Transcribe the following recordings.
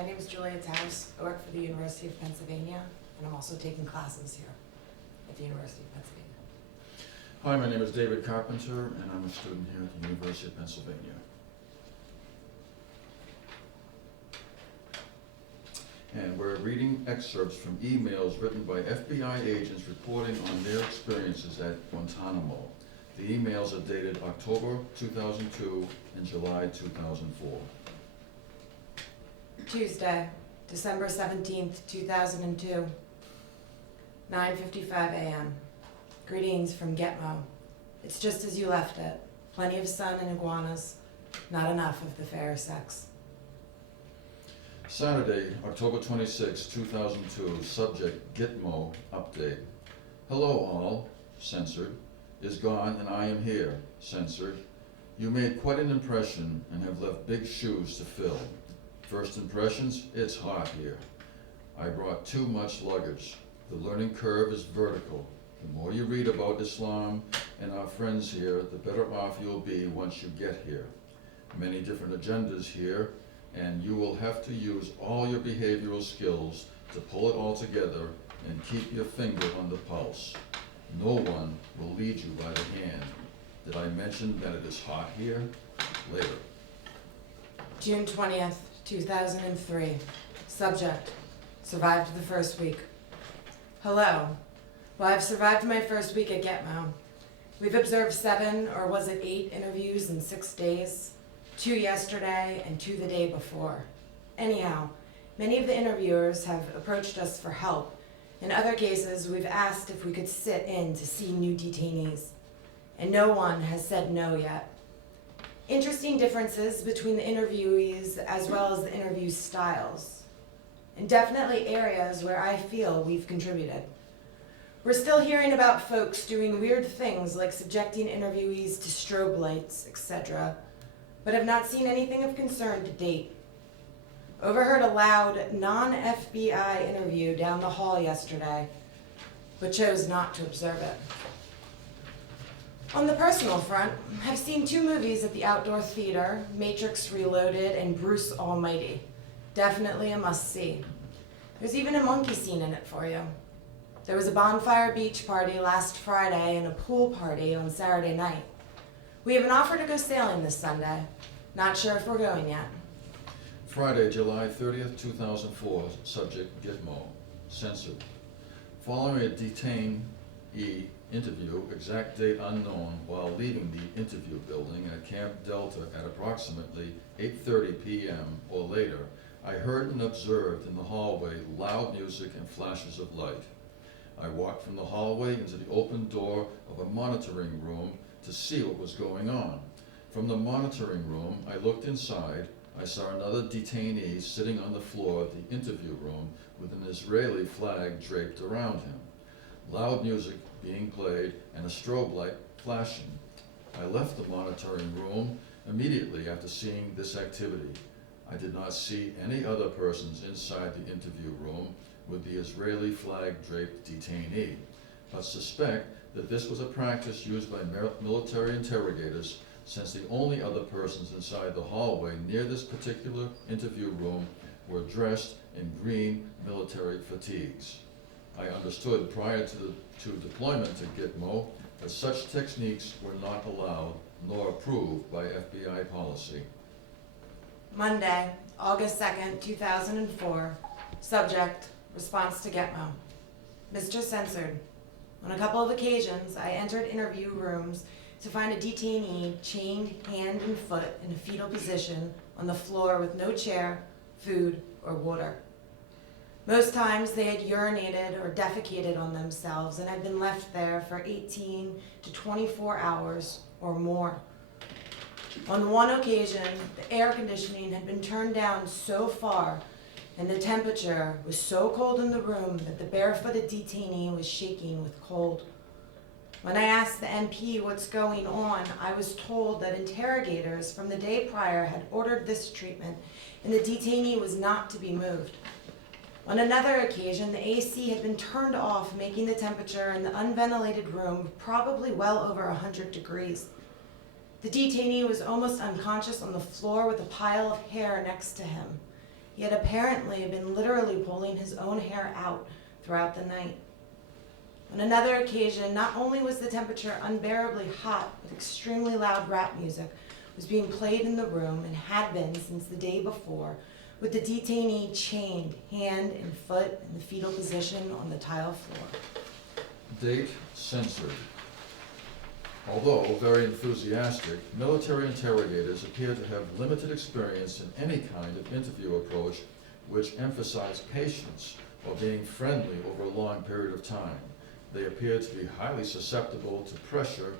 my name is Julia Taus. I work for the University of Pennsylvania, and I'm also taking classes here at the University of Pennsylvania. Hi, my name is David Carpenter, and I'm a student here at the University of Pennsylvania. And we're reading excerpts from emails written by FBI agents reporting on their experiences at Guantanamo. The emails are dated October 2002 and July 2004. Tuesday, December 17th, 2002, 9:55 a.m. Greetings from Gitmo. It's just as you left it. Plenty of sun and iguanas, not enough of the fair sex. Saturday, October 26, 2002, subject Gitmo update. Hello all, censored, is gone and I am here, censored. You made quite an impression and have left big shoes to fill. First impressions, it's hot here. I brought too much luggage. The learning curve is vertical. The more you read about Islam and our friends here, the better off you'll be once you get here. Many different agendas here, and you will have to use all your behavioral skills to pull it all together and keep your finger on the pulse. No one will lead you by the hand. Did I mention that it is hot here? Later. June 20th, 2003. Subject, survived the first week. Hello. Well, I've survived my first week at Gitmo. We've observed 7, or was it 8 interviews in 6 days? 2 yesterday and 2 the day before. Anyhow, many of the interviewers have approached us for help. In other cases, we've asked if we could sit in to see new detainees, and no one has said no yet. Interesting differences between the interviewees as well as the interview styles, and definitely areas where I feel we've contributed. We're still hearing about folks doing weird things like subjecting interviewees to strobe lights, etc., but have not seen anything of concern to date. Overheard a loud, non-FBI interview down the hall yesterday, but chose not to observe it. On the personal front, I've seen 2 movies at the Outdoor Theater, Matrix Reloaded and Bruce Almighty. Definitely a must-see. There's even a monkey scene in it for you. There was a bonfire beach party last Friday and a pool party on Saturday night. We have an offer to go sailing this Sunday. Not sure if we're going yet. Friday, July 30th, 2004, subject Gitmo, censored. Following a detainee interview, exact date unknown, while leaving the interview building at Camp Delta at approximately 8:30 p.m. or later, I heard and observed in the hallway loud music and flashes of light. I walked from the hallway into the open door of a monitoring room to see what was going on. From the monitoring room, I looked inside. I saw another detainee sitting on the floor of the interview room with an Israeli flag draped around him. Loud music being played and a strobe light flashing. I left the monitoring room immediately after seeing this activity. I did not see any other persons inside the interview room with the Israeli flag draped detainee, but suspect that this was a practice used by military interrogators, since the only other persons inside the hallway near this particular interview room were dressed in green military fatigues. I understood prior to deployment to Gitmo that such techniques were not allowed nor approved by FBI policy. Monday, August 2nd, 2004. Subject, response to Gitmo. Mr. Censored. On a couple of occasions, I entered interview rooms to find a detainee chained hand and foot in a fetal position on the floor with no chair, food, or water. Most times they had urinated or defecated on themselves and had been left there for 18 to 24 hours or more. On one occasion, the air conditioning had been turned down so far and the temperature was so cold in the room that the barefooted detainee was shaking with cold. When I asked the MP what's going on, I was told that interrogators from the day prior had ordered this treatment and the detainee was not to be moved. On another occasion, the AC had been turned off, making the temperature in the unventilated room probably well over 100 degrees. The detainee was almost unconscious on the floor with a pile of hair next to him. he had apparently been literally pulling his own hair out throughout the night. On another occasion, not only was the temperature unbearably hot, but extremely loud rap music was being played in the room and had been since the day before, with the detainee chained hand and foot in the fetal position on the tile floor. Date censored. Although very enthusiastic, military interrogators appear to have limited experience in any kind of interview approach which emphasized patience or being friendly over a long period of time. They appear to be highly susceptible to pressure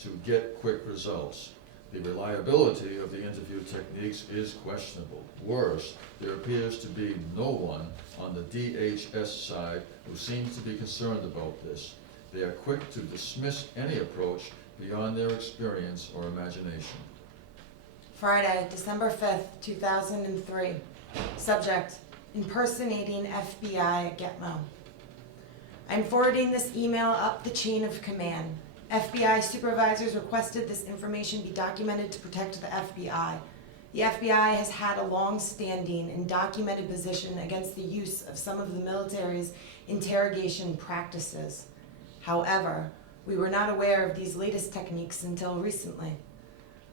to get quick results. The reliability of the interview techniques is questionable. Worse, there appears to be no one on the DHS side who seems to be concerned about this. They are quick to dismiss any approach beyond their experience or imagination. Friday, December 5th, 2003. Subject, impersonating FBI at Gitmo. I'm forwarding this email up the chain of command. FBI supervisors requested this information be documented to protect the FBI. The FBI has had a long-standing and documented position against the use of some of the military's interrogation practices. However, we were not aware of these latest techniques until recently.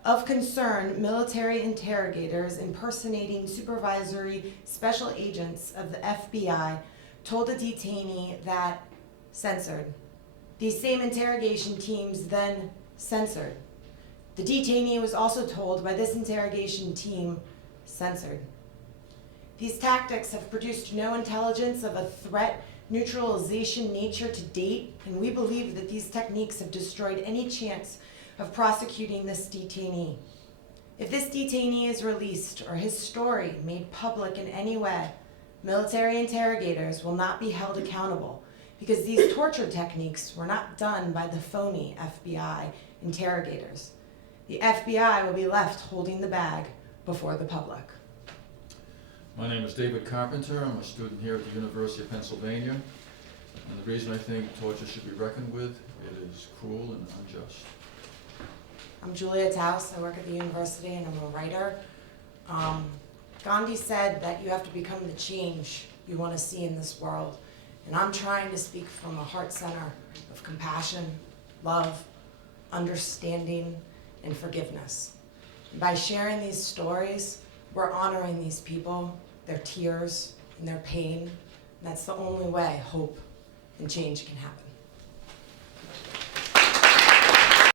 Of concern, military interrogators impersonating supervisory special agents of the FBI told a detainee that censored. These same interrogation teams then censored. The detainee was also told by this interrogation team, censored. These tactics have produced no intelligence of a threat neutralization nature to date, and we believe that these techniques have destroyed any chance of prosecuting this detainee. If this detainee is released or his story made public in any way, military interrogators will not be held accountable because these torture techniques were not done by the phony FBI interrogators. The FBI will be left holding the bag before the public. My name is David Carpenter. I'm a student here at the University of Pennsylvania. And the reason I think torture should be reckoned with, it is cruel and unjust. I'm Julia Taus. I work at the university and I'm a writer. Gandhi said that you have to become the change you want to see in this world. And I'm trying to speak from a heart center of compassion, love, understanding, and forgiveness. And by sharing these stories, we're honoring these people, their tears and their pain. And that's the only way hope and change can happen.